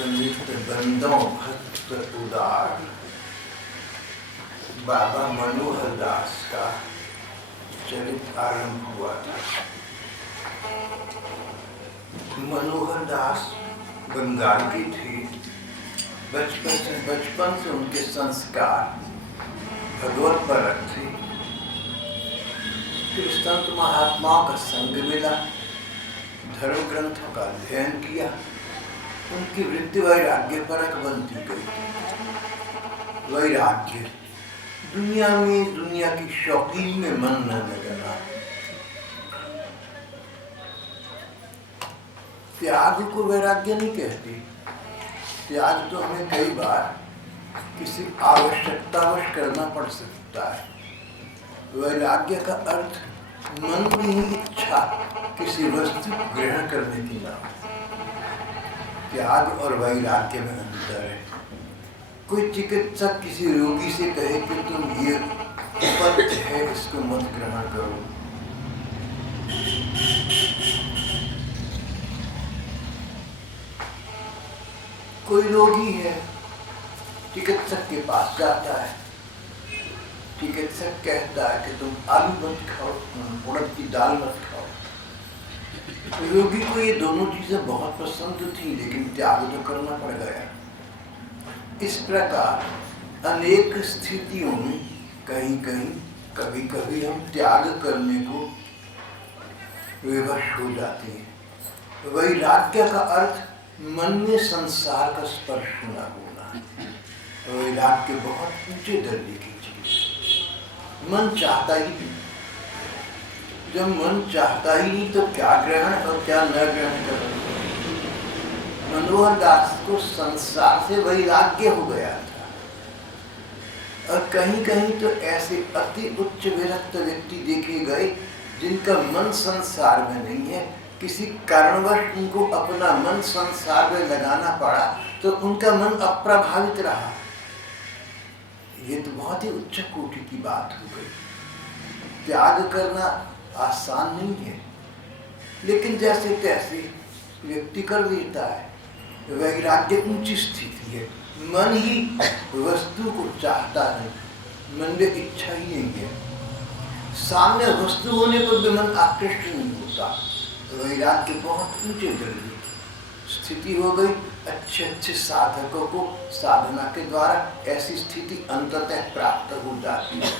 नित्य बंदों भक्त उदार बाबा मनोहर दास का चरित्र आरंभ हुआ था। मनोहर दास बंगाल की थी। बचपन से उनके संस्कार भगवत परक थे। फिर संत महात्माओं का संग मिला, धर्म ग्रंथों का अध्ययन किया, उनकी वृत्ति वैराग्य परक बनती गई। वैराग्य दुनिया में, दुनिया की शौकीन में मन न लगना। त्याग को वैराग्य नहीं कहती। त्याग तो हमें कई बार किसी आवश्यकतावश करना पड़ सकता है। वैराग्य का अर्थ मन में ही इच्छा किसी वस्तु ग्रहण करने की ना हो। त्याग और वैराग्य में अंतर है। कोई चिकित्सक किसी रोगी से कहे कि तुम ये उपद्रव है, इसको मत ग्रहण करो। कोई रोगी है, चिकित्सक के पास जाता है, चिकित्सक कहता है कि तुम आलू मत खाओ, उड़द की दाल मत खाओ। रोगी को ये दोनों चीजें बहुत पसंद थी, लेकिन त्याग तो करना पड़ गया। इस प्रकार अनेक स्थितियों में कभी कभी हम त्याग करने को विवश हो जाते हैं। वैराग्य का अर्थ मन में संसार का स्पर्श न होना। वैराग्य बहुत ऊंचे दर्जे की चीज। मन चाहता ही नहीं। जब मन चाहता ही नहीं तो क्या ग्रहण और क्या न ग्रहण करना। मनोहर दास को संसार से वैराग्य हो गया था। और कहीं कहीं तो ऐसे अति उच्च विरक्त व्यक्ति देखे गए जिनका मन संसार में नहीं है। किसी कारणवश उनको अपना मन संसार में लगाना पड़ा तो उनका मन अप्रभावित रहा। ये तो बहुत ही उच्च कोटि की बात हो गई। त्याग करना आसान नहीं है, लेकिन जैसे तैसे व्यक्ति कर लेता है। वैराग्य ऊंची स्थिति है। मन ही वस्तु को चाहता है, मन में इच्छा ही नहीं है। सामने वस्तु होने पर भी मन आकृष्ट नहीं होता। वैराग्य बहुत ऊंचे दर्जे की स्थिति हो गई। अच्छे अच्छे साधकों को साधना के द्वारा ऐसी स्थिति अंततः प्राप्त हो जाती है।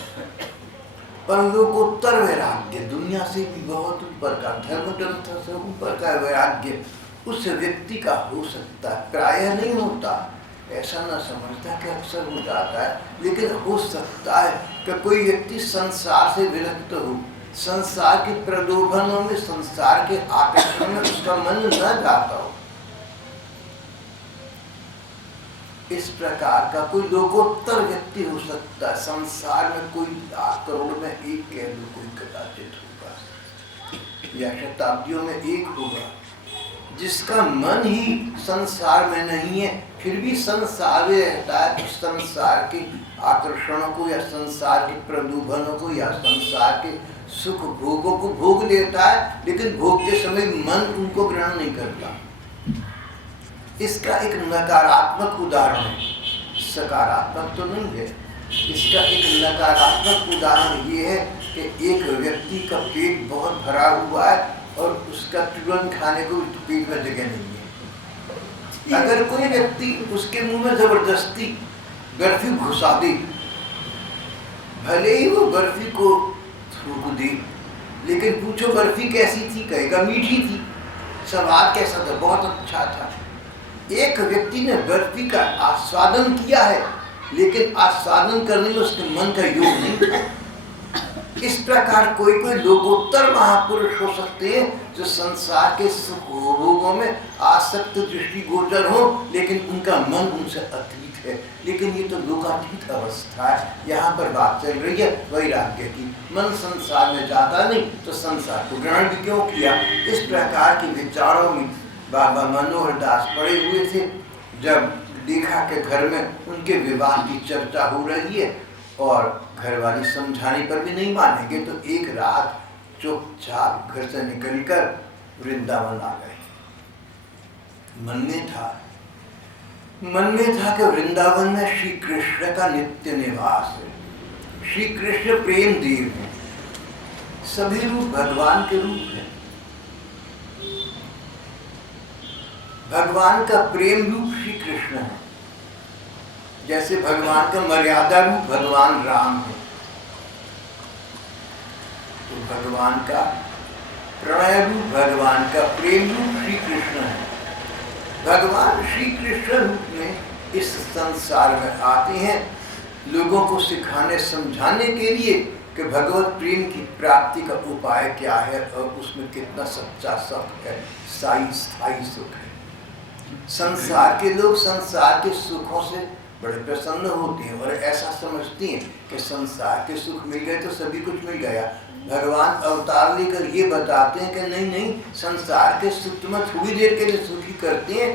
पर लोकोत्तर वैराग्य दुनिया से भी बहुत ऊपर का, धर्म ग्रंथ से ऊपर का वैराग्य उस व्यक्ति का हो सकता है। प्रायः नहीं होता, ऐसा न समझता कि अक्सर हो जाता है, लेकिन हो सकता है कि कोई व्यक्ति संसार से विरक्त हो, संसार के प्रलोभनों में, संसार के आकर्षण में उसका मन न जाता हो। इस प्रकार का कोई लोकोत्तर व्यक्ति हो सकता है। संसार में कोई लाख करोड़ में एक कह लो, कोई कदाचित होगा या शताब्दियों में एक होगा जिसका मन ही संसार में नहीं है, फिर भी संसार में रहता है। तो संसार के आकर्षणों को या संसार के प्रलोभनों को या संसार के सुख भोगों को भोग लेता है, लेकिन भोगते समय मन उनको ग्रहण नहीं करता। इसका एक नकारात्मक उदाहरण है, सकारात्मक तो नहीं है। इसका एक नकारात्मक उदाहरण ये है कि एक व्यक्ति का पेट बहुत भरा हुआ है और उसका तुरंत खाने को पेट में जगह नहीं है। अगर कोई व्यक्ति उसके मुंह में जबरदस्ती बर्फी घुसा दे, भले ही वो बर्फी को थूक दे, लेकिन पूछो बर्फी कैसी थी, कहेगा मीठी थी। स्वाद कैसा था? बहुत अच्छा था। एक व्यक्ति ने बर्फी का आस्वादन किया है, लेकिन आस्वादन करने में उसके मन का योग नहीं था। इस प्रकार कोई लोकोत्तर महापुरुष हो सकते हैं जो संसार के सुख भोगों में आसक्त दृष्टिगोचर हो, लेकिन उनका मन उनसे अतीत है। लेकिन ये तो लोकातीत अवस्था है। यहाँ पर बात चल रही है वैराग्य की। मन संसार में जाता नहीं तो संसार को ग्रहण भी क्यों किया? इस प्रकार के विचारों में बाबा मनोहर दास पड़े हुए थे। जब देखा कि घर में उनके विवाह की चर्चा हो रही है और घरवाली समझाने पर भी नहीं मानेंगे, तो एक रात चुपचाप घर से निकलकर वृंदावन आ गए। मन में था मन में था कि वृंदावन में श्री कृष्ण का नित्य निवास है, श्री कृष्ण प्रेम देव है, सभी रूप भगवान के रूप है। भगवान का प्रेम रूप श्री कृष्ण है, जैसे भगवान का मर्यादा रूप भगवान राम है, तो भगवान का प्रणय रूप, भगवान का प्रेम रूप श्री कृष्ण है। भगवान श्री कृष्ण रूप में इस संसार में आते हैं लोगों को सिखाने समझाने के लिए कि भगवत प्रेम की प्राप्ति का उपाय क्या है और उसमें कितना सच्चा सुख है, स्थायी सुख है। संसार के लोग संसार के सुखों से बड़े प्रसन्न होते हैं और ऐसा समझते हैं कि संसार के सुख मिल गए तो सभी कुछ मिल गया। भगवान अवतार लेकर ये बताते हैं कि नहीं नहीं, संसार के सुख तुम्हें थोड़ी देर के लिए सुखी करते हैं,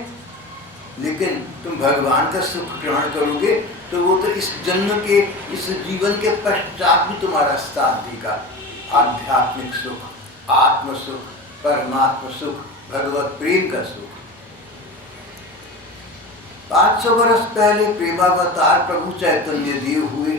लेकिन तुम भगवान का सुख ग्रहण करोगे तो वो तो इस जन्म के, इस जीवन के पश्चात भी तुम्हारा साथ देगा। आध्यात्मिक सुख, आत्म सुख, परमात्म सुख, भगवत प्रेम का सुख। 500 वर्ष पहले प्रेमावतार प्रभु चैतन्य देव हुए।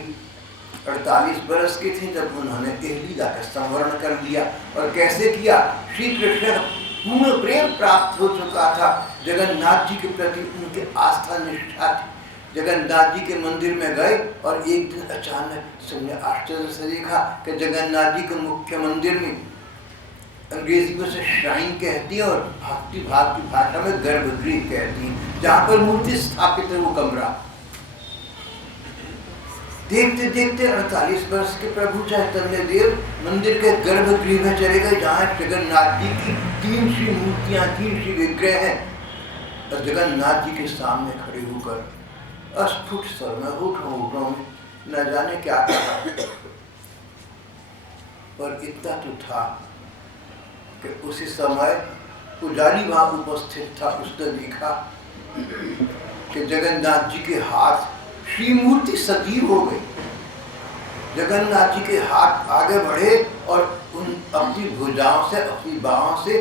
48 वर्ष के थे जब उन्होंने यह लीला का संवरण कर लिया। और कैसे किया? श्री कृष्ण पूर्ण प्रेम प्राप्त हो चुका था, जगन्नाथ जी के प्रति उनके आस्था निष्ठा थी। जगन्नाथ जी के मंदिर में गए और एक दिन अचानक सबने आश्चर्य से देखा कि जगन्नाथ जी के मुख्य मंदिर में, अंग्रेजी में से श्राइन कहती है और भक्ति भाव की भाषा में गर्भगृह कहती है, जहाँ पर मूर्ति स्थापित है वो कमरा। देखते देखते 48 वर्ष के प्रभु चैतन्य देव मंदिर के गर्भगृह में चले गए, जहाँ जगन्नाथ जी की 3 श्री मूर्तियाँ, 3 श्री विग्रह हैं। और जगन्नाथ जी के सामने खड़े होकर अस्फुट स्वर में होठों में न जाने क्या कहा, पर इतना तो था कि उसी समय पुजारी वहाँ उपस्थित था। उसने देखा कि जगन्नाथ जी के हाथ, श्री मूर्ति सजीव हो गई। जगन्नाथ जी के हाथ आगे बढ़े और उन अपनी भुजाओं से, अपनी बाहों से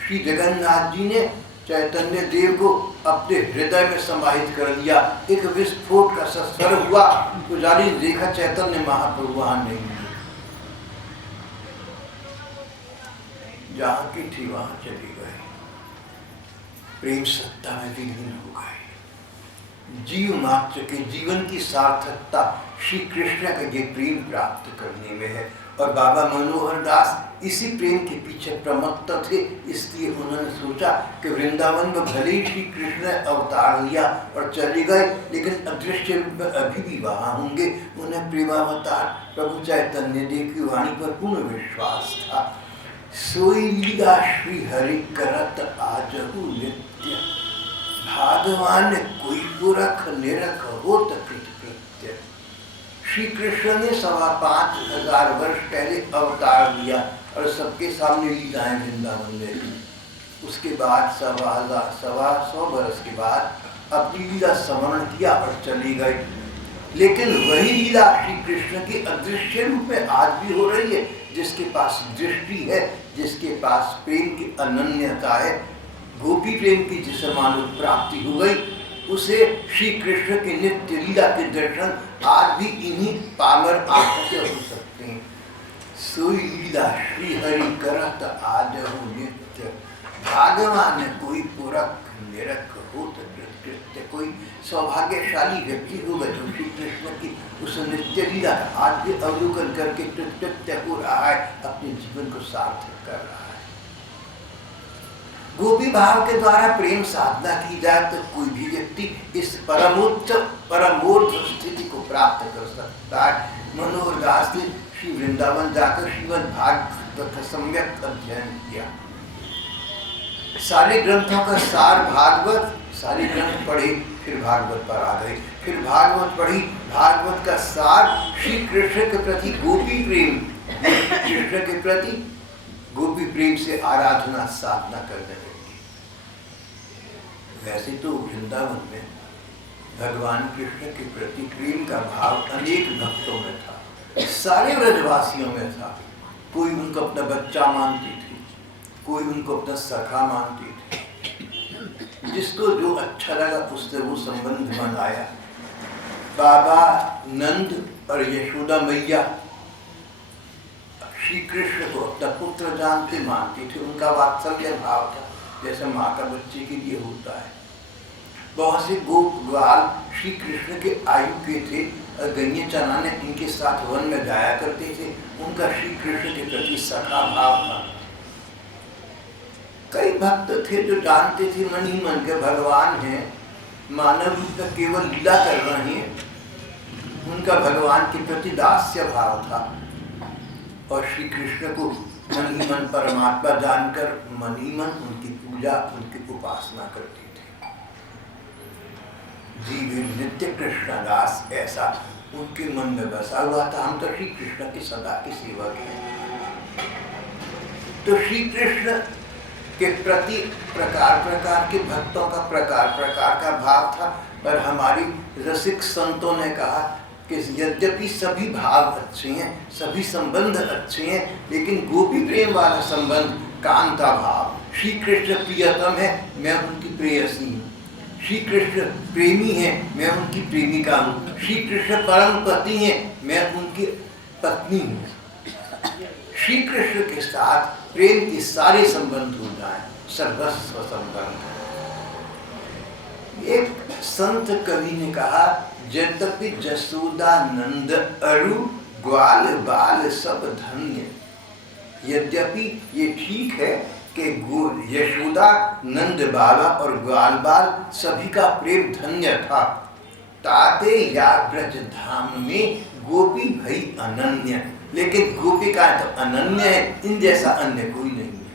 श्री जगन्नाथ जी ने चैतन्य देव को अपने हृदय में समाहित कर दिया। एक विस्फोट का स्वर हुआ। पुजारी ने देखा चैतन्य महाप्रभु वहां नहीं, जहां की थी वहां चली गई, प्रेम सत्ता में विलीन हो गए। जीव मात्र के जीवन की सार्थकता श्री कृष्ण का ये प्रेम प्राप्त करने में है। और बाबा मनोहर दास इसी प्रेम के पीछे प्रमत्त थे, इसलिए उन्होंने सोचा कि वृंदावन में भले ही श्री कृष्ण ने अवतार लिया और चले गए, लेकिन अदृश्य रूप में अभी भी वहाँ होंगे। उन्हें प्रेमावतार प्रभु चैतन्य देव की वाणी पर पूर्ण विश्वास था। सोई लीला श्री हरि करत आजहु नित्य, भगवान कोई पुरख निरख होत कृत्य। श्री कृष्ण ने 5,500 वर्ष पहले अवतार लिया और सबके सामने लीलाएं वृंदावन में की। उसके बाद 125 वर्ष के बाद अपनी लीला स्मरण किया और चली गई। लेकिन वही लीला श्री कृष्ण की अदृश्य रूप में आज भी हो रही है। जिसके पास दृष्टि है, जिसके पास प्रेम की अनन्यता है, गोपी प्रेम की जिसे मानो प्राप्ति हो गई, उसे श्री कृष्ण की नित्य लीला के दर्शन आज भी इन्हीं पामर आंखों से हो सकते हैं। सोई लीला श्री हरि करत आजहु नित्य, भगवान कोई पुरख निरख होत कृत्य। कोई सौभाग्यशाली व्यक्ति होगा जो श्री कृष्ण की उस नित्य लीला आज भी अवलोकन करके कृत्य हो रहा है, अपने जीवन को सार्थक कर रहा है। गोपी भाव के द्वारा प्रेम साधना की जाए तो कोई भी व्यक्ति इस परमोच्च स्थिति को प्राप्त कर सकता है। मनोहर दास ने श्री वृंदावन जाकर श्रीमद् भागवत का सम्यक अध्ययन किया। सारे ग्रंथों का सार भागवत, सारे ग्रंथ पढ़े, फिर भागवत पर आ गए, फिर भागवत पढ़ी, भागवत का सार श्री कृष्ण के प्रति गोपी प्रेम, कृष्ण के प्रति गोपी प्रेम से आराधना साधना करने लगी। वैसे तो वृंदावन में भगवान कृष्ण के प्रति प्रेम का भाव अनेक भक्तों में था, सारे व्रजवासियों में था। कोई उनको अपना बच्चा मानती थी, कोई उनको अपना सखा मानती थी, जिसको जो अच्छा लगा उससे वो संबंध बनाया। बाबा नंद और यशोदा मैया श्री कृष्ण को अपना पुत्र जानते मानते थे, उनका वात्सल्य भाव था जैसे माँ का बच्चे के लिए होता है। बहुत से गोप ग्वाल श्री कृष्ण के आयु के थे और गैया चराने इनके साथ वन में जाया करते थे, उनका श्री कृष्ण के प्रति सखा भाव था। कई भक्त थे जो जानते थे मन ही मन के भगवान हैं, मानव रूप में केवल लीला कर रहे हैं, उनका भगवान के प्रति दास्य भाव था और श्री कृष्ण को मन ही मन परमात्मा जानकर मन ही मन उनकी पूजा उनकी उपासना करते थे। जीव नित्य कृष्ण दास ऐसा उनके मन में बसा हुआ था। हम तो श्री कृष्ण के सदा के सेवक हैं। तो श्री कृष्ण के प्रति प्रकार प्रकार के भक्तों का प्रकार प्रकार का भाव था। पर हमारी रसिक संतों ने कहा कि यद्यपि सभी भाव अच्छे हैं, सभी संबंध अच्छे हैं, लेकिन गोपी प्रेम वाला संबंध कांता भाव, श्री कृष्ण प्रियतम है, मैं उनकी प्रेयसी हूँ। श्री कृष्ण प्रेमी है, मैं उनकी प्रेमिका हूँ। श्री कृष्ण परम पति हैं, मैं उनकी पत्नी हूँ। श्री कृष्ण के साथ प्रेम के सारे संबंध हो जाए, सर्वस्व संबंध। एक संत कवि ने कहा, यद्यपि जसोदा नंद अरु ग्वाल बाल सब धन्य। यद्यपि ये ठीक है कि यशोदा नंद बाबा और ग्वाल बाल सभी का प्रेम धन्य था, ताते या ब्रज धाम में गोपी भई अनन्य। लेकिन गोपिका तो अनन्य है, इन जैसा अन्य कोई नहीं है।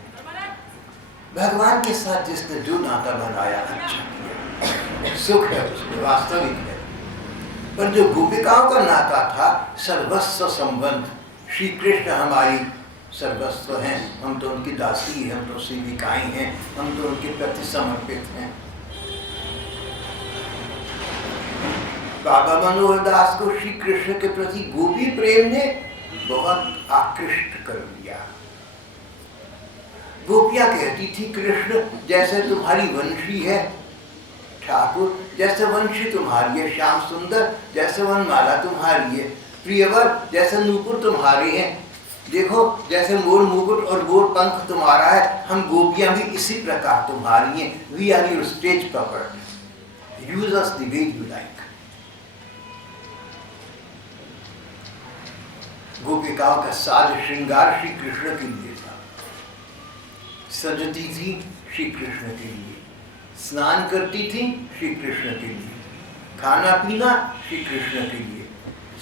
भगवान के साथ जिसने जो नाता बनाया अच्छा किया, सुख है उसमें, वास्तविक है। पर जो गोपिकाओं का नाता था सर्वस्व संबंध, श्री कृष्ण हमारी सर्वस्व हैं, हम तो उनकी दासी हैं, हम तो सेविकाएं हैं, हम तो उनके प्रति समर्पित हैं। बाबा मनोहर दास को श्री कृष्ण के प्रति गोपी प्रेम ने बहुत आकृष्ट कर दिया। गोपियां कहती थी, कृष्ण जैसे तुम्हारी वंशी है, ठाकुर जैसे वंशी तुम्हारी है, श्याम सुंदर जैसे वनमाला तुम्हारी है, प्रियवर जैसे नूपुर तुम्हारे हैं, देखो जैसे मोर मुकुट और मोर पंख तुम्हारा है, हम गोपियां भी इसी प्रकार तुम्हारी हैं। We are your stage property, use us the way you like. गोपिकाओं का साज श्रृंगार श्री कृष्ण के लिए था, सजती थी श्री कृष्ण के लिए, स्नान करती थी श्री कृष्ण के लिए, खाना पीना श्री कृष्ण के लिए,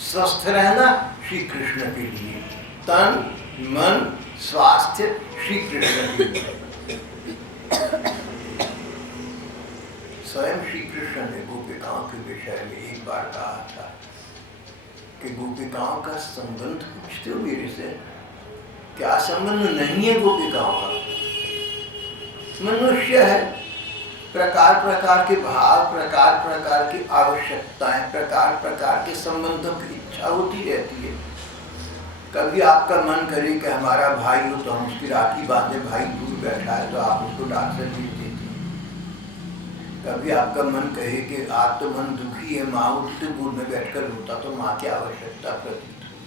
स्वस्थ रहना श्री कृष्ण के लिए, तन मन स्वास्थ्य श्री कृष्ण के लिए। स्वयं श्री कृष्ण ने गोपिकाओं के विषय में एक बार कहा था कि गोपिकाओं का संबंध पूछते हो मेरे से, क्या संबंध नहीं है गोपिकाओं का? मनुष्य है, प्रकार प्रकार के भाव, प्रकार प्रकार की आवश्यकताएं, प्रकार प्रकार के संबंधों की इच्छा होती रहती है। कभी आपका मन करे कि हमारा भाई हो तो हम उसकी राखी बांधे, भाई दूर बैठा है तो आप उसको डांट से भेज देते हैं। कभी आपका मन कहे कि आज तो मन दुखी है, माँ उठते दूर में बैठकर रोता तो माँ की आवश्यकता प्रतीत हुई।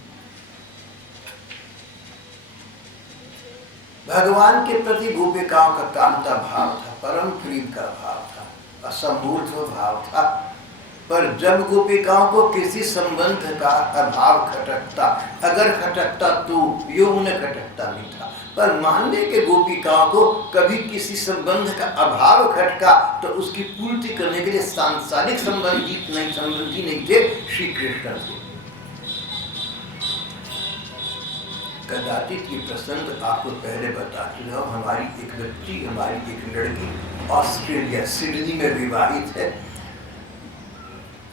भगवान के प्रति गोपिकाओं का कामता भाव था, परम प्रेम का भाव था, असमूर्त भाव था। पर जब गोपिकाओं को किसी संबंध का अभाव खटकता, अगर खटकता तो यो उन्हें खटकता नहीं था, पर मान ले कि गोपिकाओं को कभी किसी संबंध का अभाव खटका तो उसकी पूर्ति करने के लिए सांसारिक संबंधी नहीं थे, श्री कृष्ण थे। कदाचित ये प्रसंग आपको पहले बता चुका हूं। हमारी एक बच्ची, हमारी एक लड़की ऑस्ट्रेलिया सिडनी में विवाहित है,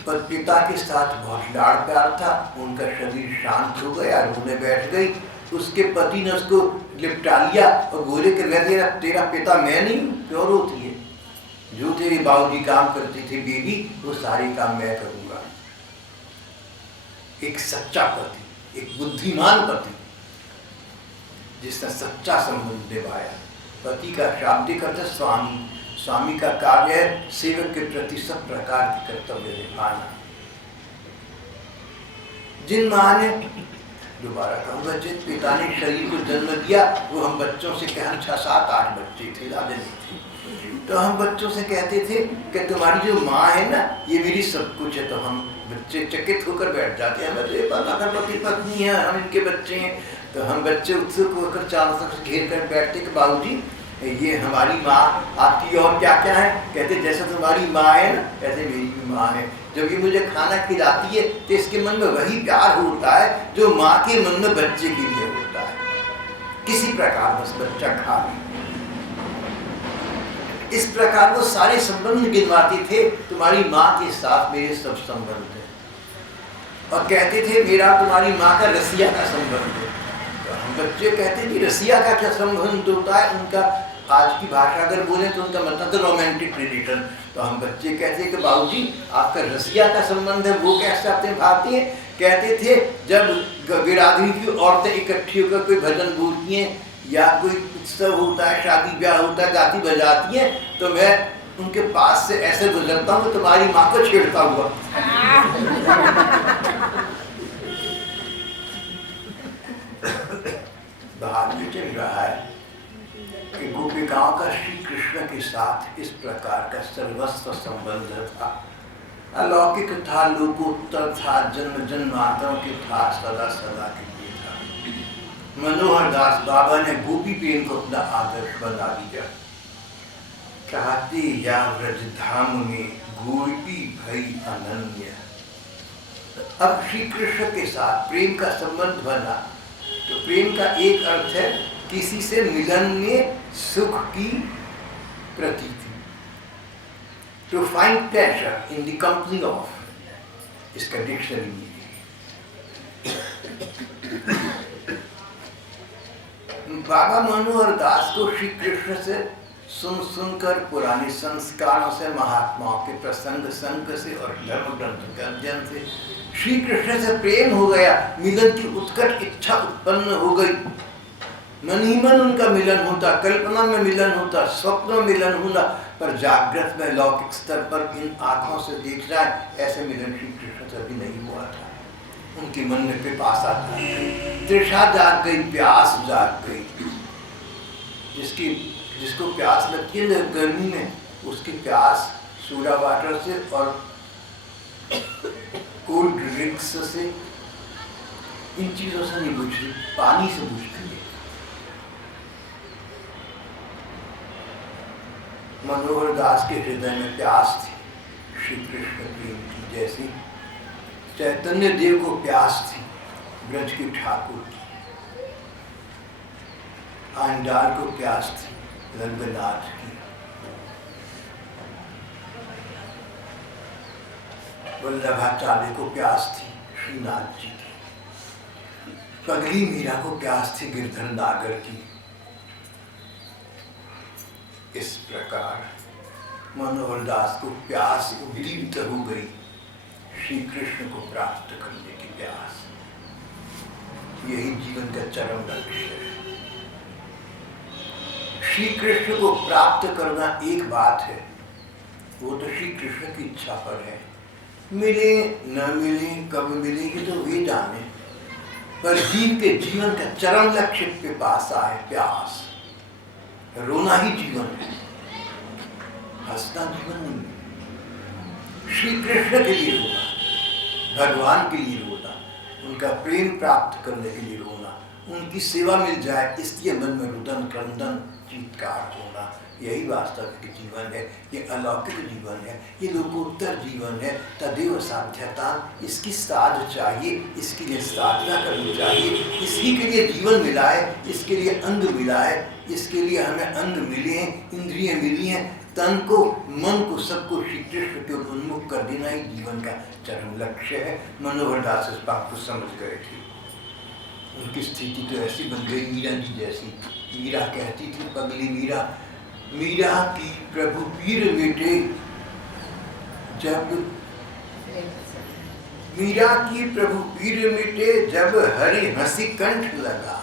पर पिता के साथ बहुत लाड़ प्यार था, उनका शरीर शांत हो गया, रोने बैठ गई। उसके पति ने उसको लिपटा लिया और बोले कि मैं तेरा पिता मैं नहीं हूँ, क्यों रोती है? जो तेरे बाबूजी काम करते थे बेबी, वो सारे काम मैं करूँगा। एक सच्चा पति, एक बुद्धिमान पति जिसने सच्चा संबंध निभाया। पति का शाब्दिक अर्थ स्वामी, स्वामी का कार्य है सेवक के प्रति सब प्रकार के कर्तव्य निभाना। जिन माँ ने, दोबारा कहूँगा, जिन पिता ने शरीर को जन्म दिया, वो हम बच्चों से कहना 6, 7, 8 बच्चे थे, ज़्यादा नहीं थे, तो हम बच्चों से कहते थे कि तुम्हारी जो माँ है ना, ये मेरी सब कुछ है। तो हम बच्चे चकित होकर बैठ जाते हैं, हमें तो ये पता था पति पत्नी है, हम इनके बच्चे हैं। तो हम बच्चे उत्सुक होकर चारों तरफ घेर कर बैठते कि बाबूजी ये हमारी माँ आपकी और क्या क्या है। कहते जैसे तुम्हारी माँ है ना, ऐसे मेरी भी माँ है। जब ये मुझे खाना खिलाती है तो इसके मन में वही प्यार होता है जो माँ के मन में बच्चे के लिए होता है। किसी प्रकार बस बच्चा खा ले, इस प्रकार वो सारे संबंध गिनवाते थे। तुम्हारी माँ के साथ मेरे सब संबंध है, और कहते थे मेरा तुम्हारी माँ का रसिया का संबंध है। तो हम बच्चे कहते कि रसिया का क्या संबंध होता है उनका, आज की भाषा अगर बोले तो उनका मतलब तो रोमांटिक रिलेशन। तो हम बच्चे कहते हैं कि बाबूजी आपका रसिया का संबंध है, वो कैसे आपने भाती है। कहते थे जब बिरादरी की औरतें इकट्ठी होकर कोई भजन बोलती हैं या कोई उत्सव होता है, शादी ब्याह होता है, गाती बजाती है, तो मैं उनके पास से ऐसे गुजरता हूँ तुम्हारी माँ को छेड़ता हुआ। भाग्य चल रहा है कि गोपिकाओं का श्री कृष्ण के साथ इस प्रकार का सर्वस्व संबंध था, अलौकिक था, लोकोत्तर था, जन्म जन्मांतरों के था, सदा सदा के लिए था। मनोहर दास बाबा ने गोपी प्रेम को अपना आदर्श बना दिया। कहते या व्रज धाम में गोपी भई अनन्य। अब श्री कृष्ण के साथ प्रेम का संबंध बना, तो प्रेम का एक अर्थ है किसी से मिलन में सुख की प्रतीति, to find pleasure in the company of, इसका डिक्शनरी। बाबा मनोहर दास को श्री कृष्ण से सुन सुनकर, पुराने संस्कारों से, महात्माओं के प्रसंग संग से और धर्म ग्रंथ के अध्ययन से श्री कृष्ण से प्रेम हो गया। मिलन की उत्कट इच्छा उत्पन्न हो गई। मन ही मन उनका मिलन होता, कल्पना में मिलन होता, स्वप्न में मिलन होना, पर जागृत में लौकिक स्तर पर इन आंखों से देख रहा है, ऐसे मिलन श्री कृष्ण से भी नहीं हुआ था। उनके मन में पिपासा जाग गई, तृषा जाग गई, प्यास जाग गई। जिसको प्यास लगती है गर्मी में, उसकी प्यास सोडा वाटर से और कोल्ड ड्रिंक्स से, इन चीजों से नहीं बुझती, पानी से बुझती है। मनोहर दास के हृदय में प्यास थी श्री कृष्ण प्रेम की, जैसी चैतन्य देव को प्यास थी ब्रज के ठाकुर की, आंडाल को प्यास थी रंगनाथ की, वल्लभाचार्य को प्यास थी श्रीनाथ जी की, पगली मीरा को प्यास थी गिरधर नागर की। इस प्रकार मनोहर दास को प्यास उद्दीप्त हो गई, श्री कृष्ण को प्राप्त करने की प्यास। यही जीवन का चरम लक्ष्य है। श्री कृष्ण को प्राप्त करना एक बात है, वो तो श्री कृष्ण की इच्छा पर है। मिले न मिले, कब मिलेगी तो वे जाने, पर जीव के जीवन का चरम लक्ष्य पिपासा है, प्यास। रोना ही जीवन है, हंसना जीवन नहीं है। श्री कृष्ण के लिए रोना, भगवान के लिए रोना, उनका प्रेम प्राप्त करने के लिए रोना, उनकी सेवा मिल जाए इसलिए मन में रुदन क्रंदन चीत्कार होना, यही वास्तविक जीवन है। ये अलौकिक जीवन है, ये लोकोत्तर जीवन है। तदेव साध्यता, इसकी साध चाहिए, इसके लिए साधना करनी चाहिए, इसी के लिए जीवन मिला है, इसके लिए अंग मिला है, इसके लिए हमें अंग मिले हैं, इंद्रिय मिली हैं, तन को, मन को, सबको श्री कृष्ण के उन्मुख कर देना ही जीवन का चरम लक्ष्य है। मनोहर दास इस बात को समझ गए थे। उनकी स्थिति तो ऐसी बन गई मीरा जी जैसी। मीरा कहती थी, पगली मीरा, मीरा की प्रभु पीर मिटे जब, मीरा की प्रभु पीर मिटे जब हरि हंसी कंठ लगा।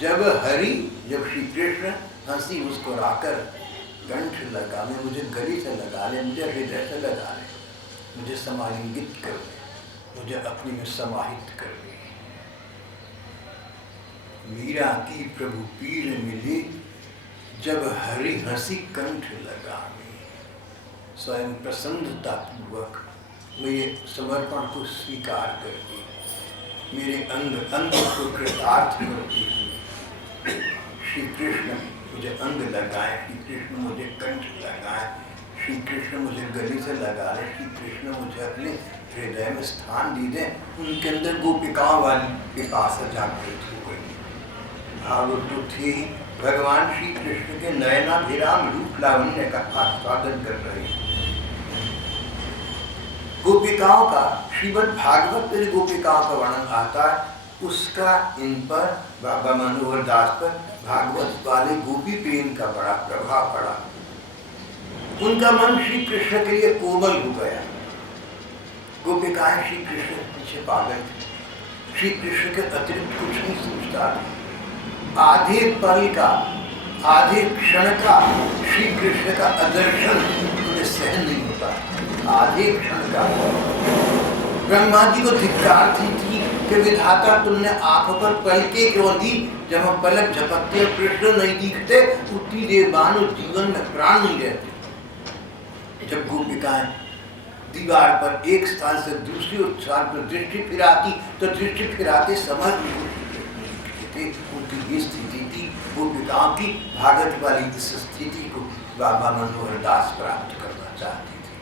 जब हरि, जब श्री कृष्ण हंसी मुस्कुराकर कंठ लगा ले, मुझे गले से लगा ले, मुझे हृदय से लगा ले, मुझे समालिंगित कर ले, मुझे अपने में समाहित कर ले। मीरा की प्रभु पीर मिले, जब हरि हंसी कंठ लगावे। स्वयं प्रसन्नता पूर्वक मेरे समर्पण को स्वीकार करके मेरे अंग अंग को कृतार्थ करती हुई श्री कृष्ण मुझे अंग लगाए, श्री कृष्ण मुझे कंठ लगाए, श्री कृष्ण मुझे गले से लगा ले, श्री कृष्ण मुझे अपने हृदय में स्थान दे दें। उनके अंदर गोपिकाओं वाली पिपासा जागृत हो गई। भाव तो थे भगवान श्री कृष्ण के नयनाभिराम रूप लावण्य का आस्वादन कर रहे हैं। गोपिकाओं का श्रीमद् भागवत में गोपिकाओं का वर्णन आता है, उसका इन पर बाबा मनोहर दास पर भागवत वाले गोपी प्रेम का बड़ा प्रभाव पड़ा। उनका मन श्री कृष्ण के लिए कोमल हो गया। गोपिकाएं श्री कृष्ण के पीछे पागल थी, श्री कृष्ण के अतिरिक्त कुछ नहीं सोचता था। आधे पल का, आधे क्षण का श्री कृष्ण का आदर्शन उन्हें सहन नहीं होता। आधे क्षण का ब्रह्मा जी को धिक्कार थी कि विधाता तुमने आंखों पर पलके क्यों दी, जब हम पलक झपकते और कृष्ण नहीं दिखते उतनी देर मानो जीवन में प्राण नहीं रहते। जब गोपिकाएं दीवार पर एक स्थान से दूसरी स्थान पर दृष्टि फिराती तो दृष्टि फिराते समझ थे। उनकी ये स्थिति थी गोपिकाओं की। भागवत वाली इस स्थिति को बाबा मनोहर दास प्राप्त करना चाहते थे।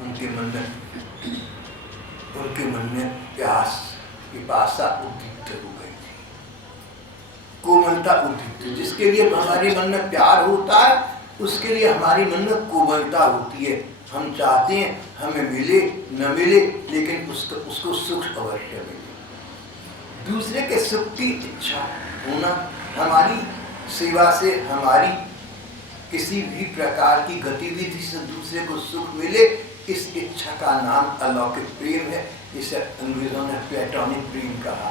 उनके मन में प्यास पिपासा उद्दीप्त हो गई थी, कोमलता उद्दीप्त। जिसके लिए हमारे मन में प्यार होता है उसके लिए हमारे मन में कोमलता होती है। हम चाहते हैं हमें मिले न मिले, लेकिन उसको सुख अवश्य मिले। दूसरे के सुख की इच्छा होना, हमारी सेवा से, हमारी किसी भी प्रकार की गतिविधि से दूसरे को सुख मिले, इस इच्छा का नाम अलौकिक प्रेम है। इसे अंग्रेजों ने प्लेटोनिक प्रेम कहा,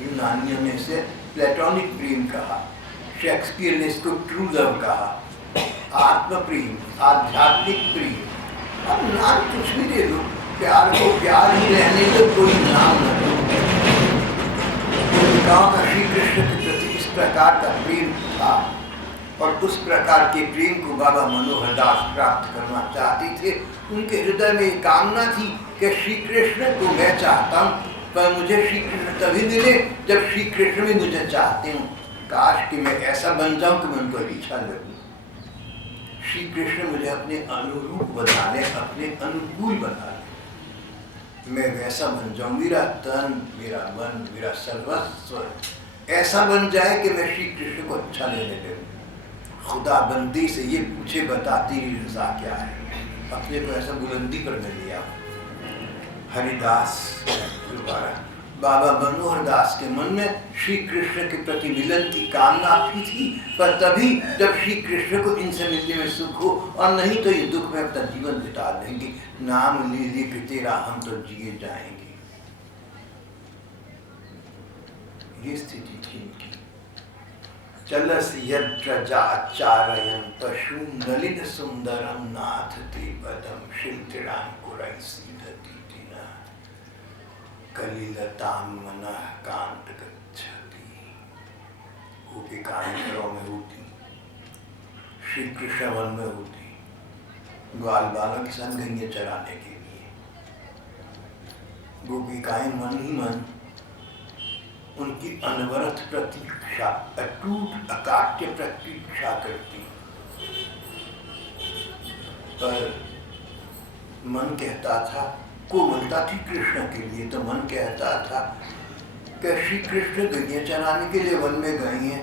यूनानियों ने इसे प्लेटोनिक प्रेम कहा, शेक्सपियर ने इसको ट्रू लव कहा, आत्म प्रेम, आध्यात्मिक प्रेम। अब नाम कुछ भी दे दो, प्यार को प्यार ही रहने दो, कोई नाम न दो। गोपिकाओं का श्री कृष्ण के प्रति इस प्रकार का प्रेम था और उस प्रकार के प्रेम को बाबा मनोहर दास प्राप्त करना चाहते थे। उनके हृदय में एक कामना थी कि श्री कृष्ण को मैं चाहता हूँ, पर मुझे श्री कृष्ण तभी मिले जब श्री कृष्ण भी मुझे चाहते हूँ। काश कि मैं ऐसा बन जाऊं कि मैं उनको अच्छा लगूं। श्री कृष्ण मुझे अपने अनुरूप बना ले, अपने अनुकूल बना ले, मैं वैसा बन जाऊं। मेरा तन, मेरा मन, मेरा सर्वस्व ऐसा बन जाए कि मैं श्री कृष्ण को अच्छा लेने लगूं। खुदा बंदी से ये पूछे बताती रजा क्या है, अपने को ऐसा बुलंदी पर मिल लिया। हरिदास दोबारा बाबा मनोहर दास के मन में श्री कृष्ण के प्रति मिलन की कामना भी थी, पर तभी जब श्री कृष्ण को इनसे मिलने में सुख हो, और नहीं तो ये दुख में अपना जीवन बिता देंगे। नाम ले ले कि तेरा हम तो जिए जाएंगे। ये स्थिति थी इनकी। चलस यत्र जाचारयन् पशु नलिन सुंदरम नाथ ते पदम शिल्तिरांकुरै सीदति दिना कलिलतां मनः कांत गच्छति। गोपिकाएं घरों में होती, श्री कृष्ण वन में होती, ग्वाल बालों के संग गईये चराने के लिए। गोपिकाएं मन ही मन उनकी अनवरत प्रतीक्षा, अटूट अकाट्य प्रतीक्षा करती, पर मन कहता था, कोमलता थी कृष्ण के लिए, तो मन कहता था कि श्री कृष्ण गईये चराने के लिए वन में गए हैं,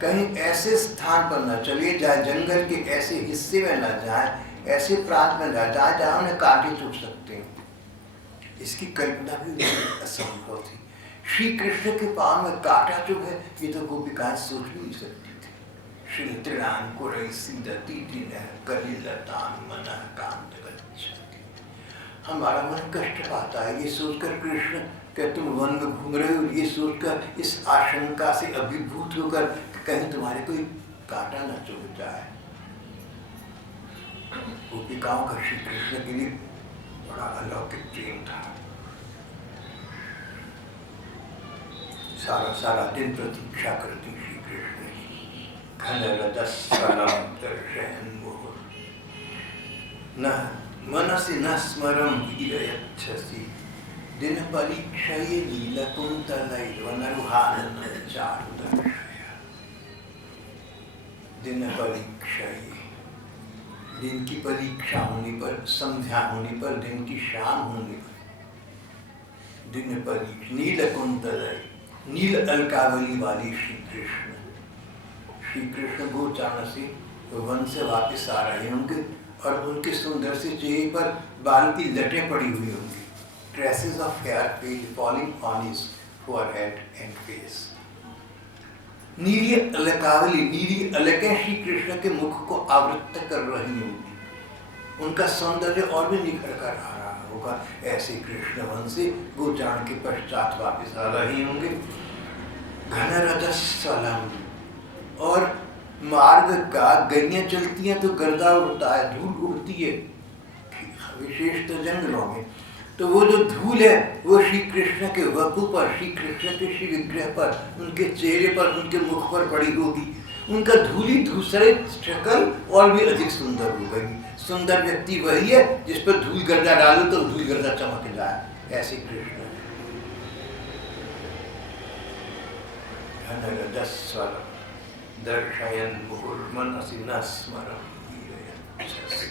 कहीं ऐसे स्थान पर न चले जाए, जंगल के ऐसे हिस्से में न जाए, ऐसे प्रांत में न जाए जहाँ उन्हें कांटे चुभ सकते हैं। इसकी कल्पना भी असंभव थी। श्री कृष्ण के पाँव में कांटा चुभे, ये तो गोपिकाएं सोच भी नहीं सकती थी। शिल्तिरांकुरै सीदति दिनः कलिलतां मनः कांत गच्छति। हमारा मन कष्ट पाता है ये सोचकर कृष्ण कि तुम वन में घूम रहे हो, ये सोचकर, इस आशंका से अभिभूत होकर कहीं तुम्हारे कोई कांटा न चुभ जाए। गोपिकाओं का श्री कृष्ण के लिए बड़ा अलौकिक प्रेम था। सारा सारा दिन प्रतीक्षा करती श्री कृष्ण की। घन रजस्वलम दर्शयन् मुहुः न मनसि न स्मरं वीरयच्छसि दिन परीक्षये नीलकुन्तलैर्वनरुहानन चारुदर्शय। दिन परीक्षये, दिन की परीक्षा होने पर, संध्या होने पर, दिन की शाम होने पर, दिन परीक्षा नीलकुंतलय, नील अलकावली वाली श्री कृष्ण, श्री कृष्ण गोचारण से वन से वापस आ रहे होंगे और उनके सुंदर से चेहरे पर बाल की लटें पड़ी हुई होंगी। Traces of hair falling on his forehead and face. नीली अलकावली, नीली अलकें श्री कृष्ण के मुख को आवृत कर रही होंगी। उनका सौंदर्य और भी निखर कर आ रहा होगा। ऐसे कृष्ण वन से गोचारण के पश्चात वापस आ रहे होंगे। घन रजस्वलम, और मार्ग का गैया चलती हैं तो गर्दा उड़ता है, धूल उड़ती है, विशेष तो जंगलों में। तो वो जो धूल है वो श्री कृष्ण के वकु पर, श्री कृष्ण के श्री विग्रह पर, उनके चेहरे पर, उनके मुख पर पड़ी होगी। उनका धूली धूसरे शक्ल और भी अधिक सुंदर हो गई। सुंदर व्यक्ति वही है जिस पर धूल गर्दा डालो तो धूल गर्दा चमक जाए, ऐसे कृष्ण। घन रजस्वलम दर्शयन् मुहुर्मनसि न स्मरं वीरयच्छसि।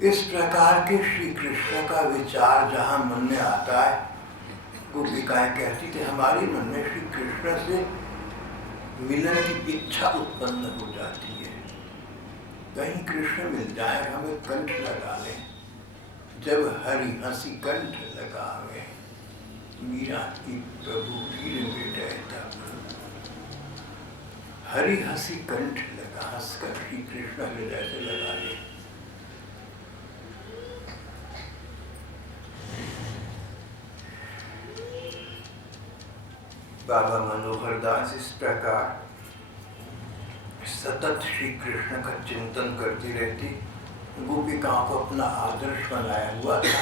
इस प्रकार के श्री कृष्ण का विचार जहाँ मन में आता है, गोपिकाएं कहती थी हमारे मन में श्री कृष्ण से मिलन की इच्छा उत्पन्न हो जाती है। कहीं कृष्ण मिल जाए, हमें कंठ लगा ले। जब हरि हंसी कंठ लगावे, मीरा की प्रभु वीर बेटे तब। हरि हंसी कंठ लगा, हंसकर श्री कृष्ण हृदय से लगा ले। बाबा मनोहर दास इस प्रकार सतत श्री कृष्ण का चिंतन करती रहती। गोपिकाओं को अपना आदर्श बनाया हुआ था।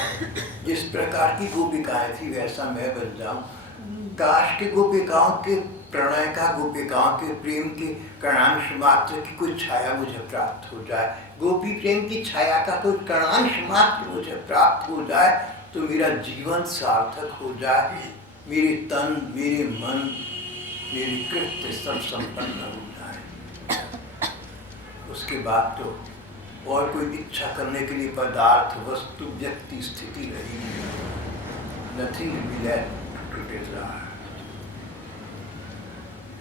जिस प्रकार की गोपिकाएं थी वैसा मैं बन जाऊं। काश के गोपिकाओं के प्रणय का, गोपिकाओं के प्रेम के कणांश मात्र की कोई छाया मुझे प्राप्त हो जाए। गोपी प्रेम की छाया का कोई कणांश मात्र मुझे प्राप्त हो जाए तो मेरा जीवन सार्थक हो जाए। मेरे तन, मेरे मन, मेरी कृत्य सब संपन्न हो जाए। उसके बाद तो और कोई इच्छा करने के लिए पदार्थ, वस्तु, व्यक्ति, स्थिति रहेगी। Nothing will left to desire.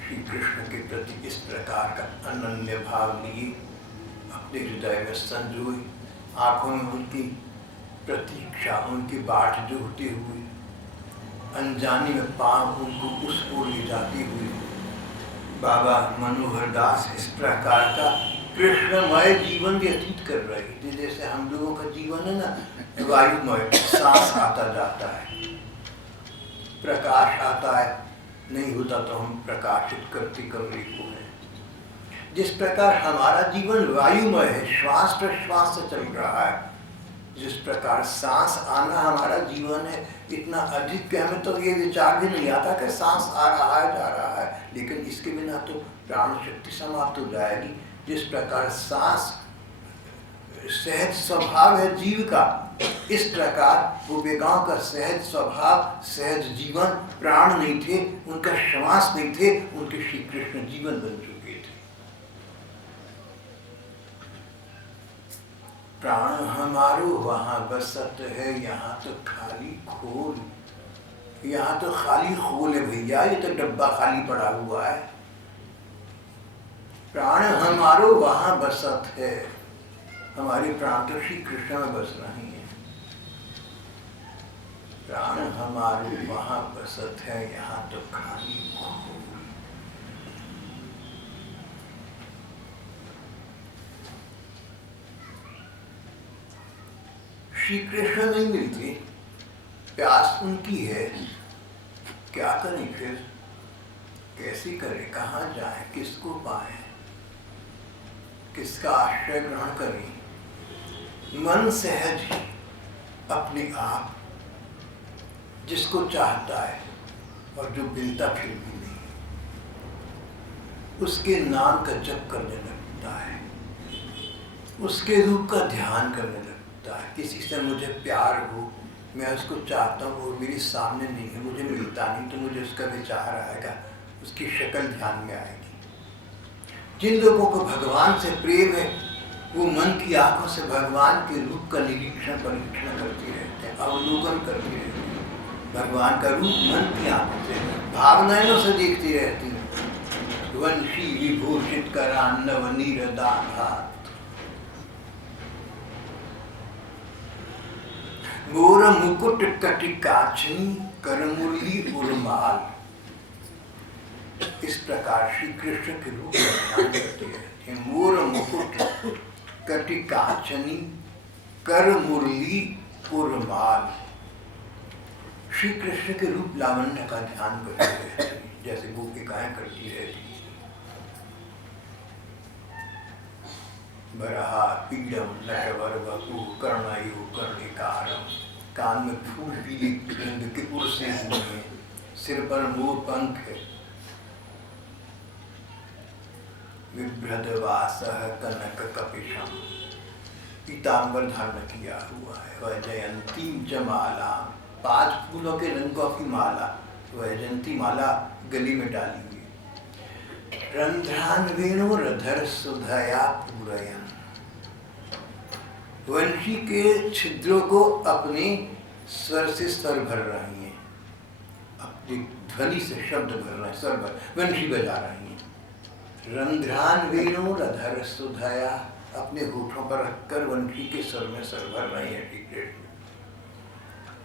Shri Krishna के प्रति इस प्रकार का अनन्य भाव लिए अपने हृदय में संजोए, आंखों में उनकी प्रतीक्षा, उनकी बाट जोहते हुए, अनजाने में पांव उनको उस ओर ले जाती हुई बाबा मनोहर दास इस प्रकार का कृष्णमय जीवन व्यतीत कर रहे थे। जैसे हम लोगों का जीवन है ना, वायुमय, सांस आता जाता है, प्रकाश आता है, नहीं होता तो हम प्रकाशित करते कमरे को है। जिस प्रकार हमारा जीवन वायुमय है, श्वास प्रश्वास से चल रहा है, जिस प्रकार सांस आना हमारा जीवन है, इतना अधिक कि हमें तो ये विचार भी नहीं आता कि सांस आ रहा है, जा रहा है, लेकिन इसके बिना तो प्राण शक्ति समाप्त हो जाएगी। जिस प्रकार सांस सहज स्वभाव है जीव का, इस प्रकार गोपिकाओं का सहज स्वभाव, सहज जीवन, प्राण नहीं थे, उनका श्वास नहीं थे, उनके श्री कृष्ण जीवन बन चुके थे। प्राण हमारो वहाँ बसत है, यहाँ तो खाली खोल, यहाँ तो खाली खोल है भैया, ये तो डब्बा खाली पड़ा हुआ है। प्राण हमारो वहाँ बसत है, हमारे प्राण तो श्री कृष्ण में बस रही है। प्राण हमारो वहाँ बसत है, यहाँ तो खाली खोल। श्री कृष्ण नहीं मिलते, प्यास उनकी है, क्या करें फिर, कैसे करें, कहाँ जाएं, किसको पाएं। किसका आश्रय ग्रहण करें? मन सहज ही अपने आप जिसको चाहता है और जो मिलता फिर भी नहीं, उसके नाम का जप करने लगता है, उसके रूप का ध्यान करने लगता है। किसी से मुझे प्यार हो, मैं उसको चाहता हूँ, वो मेरे सामने नहीं है, मुझे मिलता नहीं, तो मुझे उसका विचार आएगा, उसकी शक्ल ध्यान में आएगी। जिन लोगों को भगवान से प्रेम है, वो मन की आंखों से भगवान के रूप का निरीक्षण परीक्षण करते रहते हैं, अवलोकन करते रहते हैं। भगवान का रूप मन की आंखों से, भावनाओं से देखते रहते हैं। वंशी विभूषित करान्नव नीरदाघात, मोर मुकुट कटिकाचनी करमुरली उर्माल। इस प्रकार श्री कृष्ण के रूप में ध्यान करते हैं। मोर मुकुट कटिकाचनी करमुरली उर्माल, श्री कृष्ण के रूप लावण्य का ध्यान करते रहते हैं, जैसे गोपिकाएं करती रहती। बरहा पीडम नटवर वपु कर्णयो कर्णिकारम, कान में फूल पीले रंग के उड़से हुए हैं, सिर पर मोर पंख है। विभ्रदवासः कनक कपिशम, पीताम्बर धारण किया हुआ है। वैजयंती जमाला, 5 फूलों के रंगों की माला, वैजयंती माला गली में डाली हुई। रंध्रान वेणुरधर सुधया पूरयन्, वंशी के छिद्रों को अपने स्वर से स्वर भर रही हैं, अपनी ध्वनि से शब्द भर रहे हैं, स्वर भर, वंशी बजा रही हैं। रंध्रान वेणुरधर सुधया, अपने होठों पर रखकर वंशी के स्वर में स्वर भर रही है। श्री कृष्ण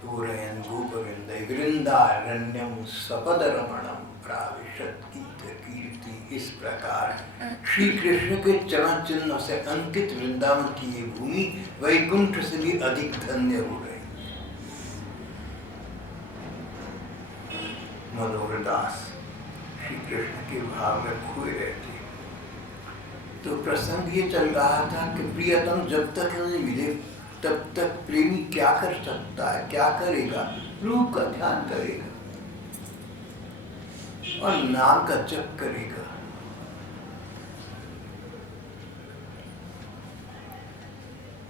पूरयन् गोपवृंदै वृंदारण्यम सपद रमणम प्राविशत गीत कीर्ति। इस प्रकार श्री कृष्ण के चरण चिन्ह से अंकित वृंदावन की ये भूमि वैकुंठ से भी अधिक धन्य हो रही है। मनोहर दास श्री कृष्ण के भाव में खोए रहते। तो प्रसंग ये चल रहा था कि प्रियतम जब तक नहीं मिले तब तक प्रेमी क्या कर सकता है, क्या करेगा? रूप का ध्यान करेगा और नाम का जप करेगा।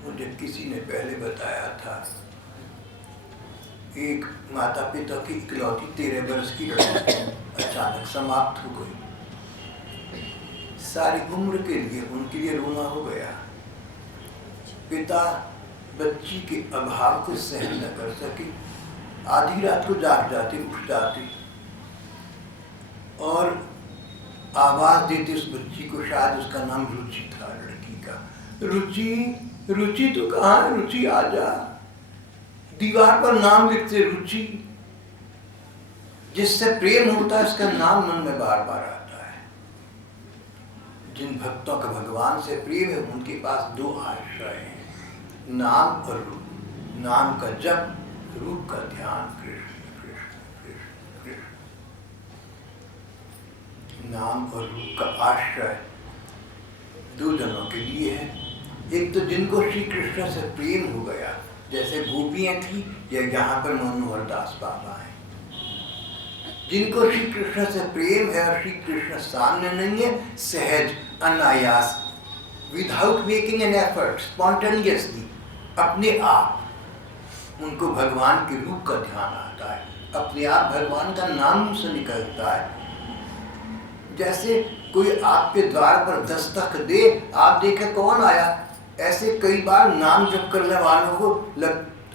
मुझे किसी ने पहले बताया था, एक माता पिता की इकलौती 13 वर्ष की लड़की अचानक समाप्त हो गई। सारी उम्र के लिए उनके लिए रोना हो गया। पिता बच्ची के अभाव को सहन न कर सके, आधी रात को जाग जाते, उठ जाते और आवाज देते उस बच्ची को। शायद उसका नाम रुचि था, लड़की का। रुचि, रुचि तो कहाँ है? रुचि आ जा। दीवार पर नाम लिखते रुचि। जिससे प्रेम होता है उसका नाम मन में बार बार आता है। जिन भक्तों का भगवान से प्रेम है उनके पास 2 आश्रय हैं, नाम और रूप। नाम का जप, रूप का ध्यान। कृष्ण कृष्ण कृष्ण कृष्ण। नाम और रूप का आश्रय 2 जनों के लिए है। एक तो जिनको श्री कृष्ण से प्रेम हो गया, जैसे गोपियां थी, या यहाँ पर मनोहर दास बाबा हैं। जिनको श्री कृष्ण से प्रेम है और श्री कृष्ण सामने नहीं है, सहज, अनायास, without making an effort, spontaneously, अपने आप उनको भगवान के रूप का ध्यान आता है। अपने आप भगवान का नाम से निकलता है। जैसे कोई आपके द्वार पर दस्तक दे, आप देखे कौन आया, ऐसे कई बार नाम जप करने वालों को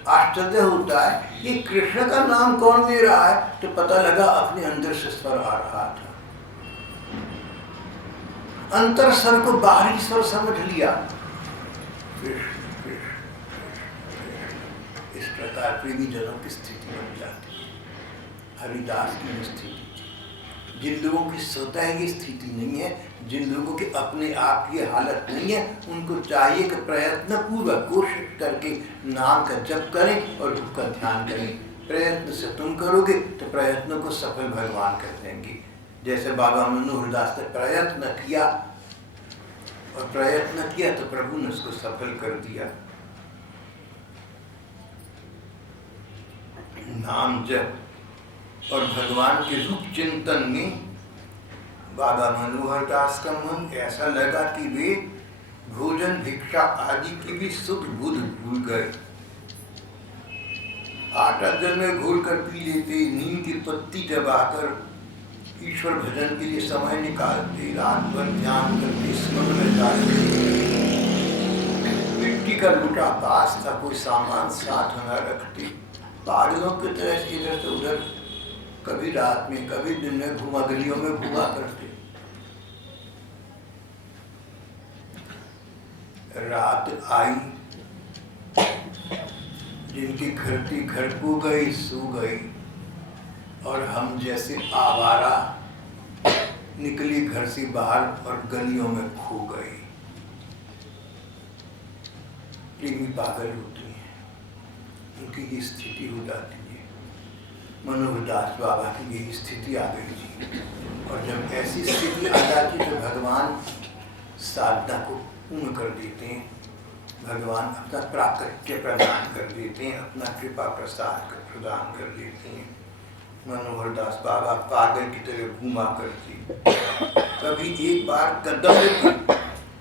आश्चर्य होता है, ये कृष्ण का नाम कौन ले रहा है? तो पता लगा अपने अंदर से स्वर आ रहा था। अंतर स्वर को बाहरी स्वर समझ लिया। कृष्ण कृष्ण कृष्ण। इस प्रकार प्रेमी जनों की स्थिति बन जाती है। हरिदास की स्थिति, जिन लोगों की स्वतः की स्थिति नहीं है, जिन लोगों की अपने आप की हालत नहीं है, उनको चाहिए कि प्रयत्न पूर्वक कोशिश करके नाम का जप करें और रूप का ध्यान करें। प्रयत्न से तुम करोगे तो प्रयत्नों को सफल भगवान कर देंगे। जैसे बाबा मनोहर दास ने प्रयत्न किया, और प्रयत्न किया तो प्रभु ने उसको सफल कर दिया। नाम जप और भगवान के रूप चिंतन में बाबा मनोहर दास का मन ऐसा लगा कि वे भोजन भिक्षा आदि की भी सुध बुध भूल गए। आटा जल में घोल कर पी लेते, नीम की पत्ती दबाकर ईश्वर भजन के लिए समय निकालते, रात भर ध्यान करते, स्मरण में जाते। मिट्टी का लूटा पास था, कोई सामान साथ न रखते, पागलों की तरह इधर से उधर कभी रात में कभी दिन में घुमा गलियों में घुमा करते। रात आई, जिनकी घर थी घर को गई, सो गई, और हम जैसे आवारा निकली घर से बाहर और गलियों में खो गए। प्रेमी पागल होती हैं, उनकी ये स्थिति हो जाती है। मनोहर दास बाबा की ये स्थिति आ गई थी, और जब ऐसी स्थिति आ जाती तो भगवान साधना को पूर्ण कर देते हैं। भगवान अपना प्राकट्य प्रदान कर देते हैं, अपना कृपा प्रसाद प्रदान कर देते हैं। मनोहर दास बाबा पागल की तरह घूमा करती। कभी एक बार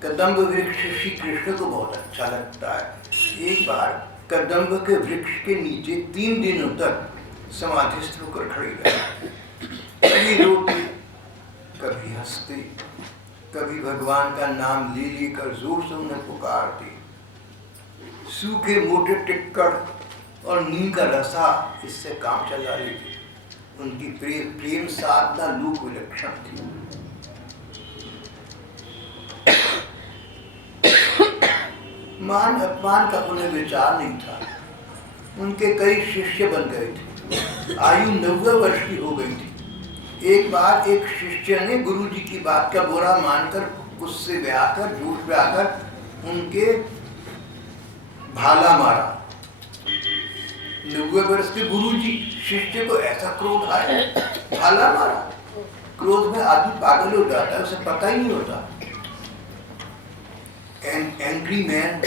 कदम्ब वृक्ष श्री कृष्ण को बहुत अच्छा लगता है। एक बार कदम्ब के वृक्ष के नीचे 3 दिनों तक समाधिस्थ होकर खड़ी रही। कभी रोती, कभी हंसती, कभी भगवान का नाम ले लेकर जोर से उन्हें पुकारती। सूखे मोटे टिक्कड़ और नीम का रसा इससे काम चला लेती। उनकी प्रेम साधना लोक विलक्षण थी। मान अपमान का उन्हें विचार नहीं था। उनके कई शिष्य बन गए थे। आयु 90 वर्ष की हो गई थी। एक बार एक शिष्य ने गुरु जी की बात का बुरा मानकर, गुस्से में आकर, जोश में आकर उनके भाला मारा। 90 वर्ष के गुरु जी शिष्य को ऐसा क्रोध आया, भाला मारा। क्रोध में आदमी पागल हो जाता है, उसे पता ही नहीं होता। An angry man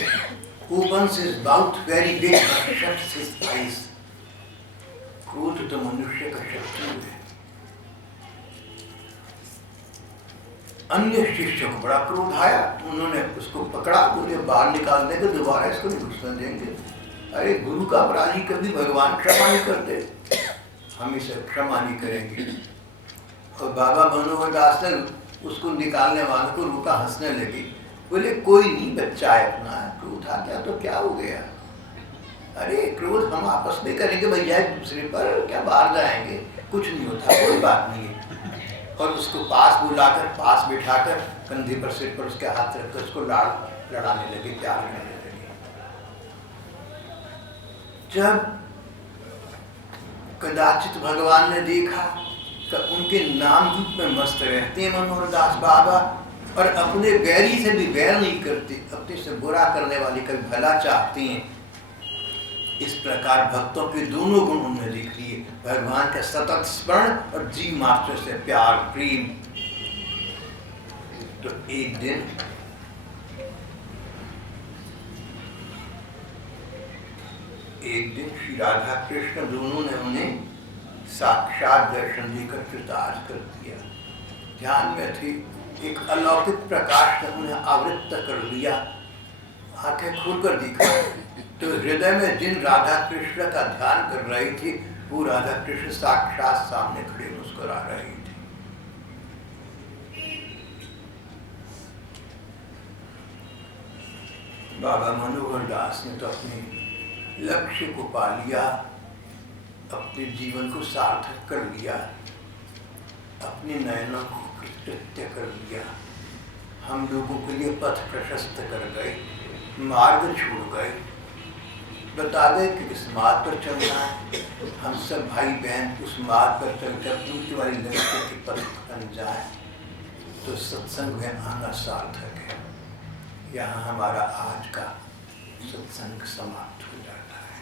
opens his mouth very big and shuts his eyes. क्रोध तो मनुष्य का शत्रु है। अन्य शिष्य को बड़ा क्रोध आया, उन्होंने उसको पकड़ा, बोले बाहर निकाल देंगे, दोबारा इसको नहीं घुसने देंगे। अरे गुरु का अपराधी कभी भगवान क्षमा नहीं करते, हम इसे क्षमा नहीं करेंगे। और बाबा मनोहर दास ने उसको निकालने वालों को रुका, हंसने लगी। बोले कोई नहीं, बच्चा है अपना, क्रोध आ गया तो क्या हो गया। अरे क्रोध हम आपस में करेंगे भैया, एक दूसरे पर क्या बाहर जाएंगे, कुछ नहीं होता, कोई बात नहीं है। और उसको पास बुलाकर, पास बिठाकर, कंधे पर, सिर पर उसके हाथ रखकर उसको लड़ाने लगे, प्यार करने लगे। जब कदाचित भगवान ने देखा कि उनके नाम रूप में मस्त रहते हैं मनोहर दास बाबा, और अपने बैरी से भी बैर नहीं करते, अपने से बुरा करने वाले का भला चाहते हैं। इस प्रकार भक्तों के दोनों गुण उन्होंने देख लिए, भगवान का सतत स्मरण और जीव मात्र से प्यार, प्रेम। तो एक दिन श्री राधा कृष्ण दोनों ने उन्हें साक्षात दर्शन देकर कृतार्थ कर दिया। ध्यान में थे, एक अलौकिक प्रकाश ने उन्हें आवृत्त कर लिया। आंखें खोलकर देखा तो हृदय में जिन राधा कृष्ण का ध्यान कर रही थी, वो राधा कृष्ण साक्षात सामने खड़े मुस्कुरा रही थी। बाबा मनोहर दास ने तो अपने लक्ष्य को पा लिया, अपने जीवन को सार्थक कर लिया, अपने नयनों को कृत्य कर लिया। हम लोगों के लिए पथ प्रशस्त कर गए, मार्ग छोड़ गए, बता गए कि किस मार्ग पर चलना है। हम सब भाई बहन उस मार्ग पर चलकर उनकी वाली लक्ष्य के पथ बन जाए तो सत्संग में आना सार्थक है। यहाँ हमारा आज का सत्संग समाप्त हो जाता है।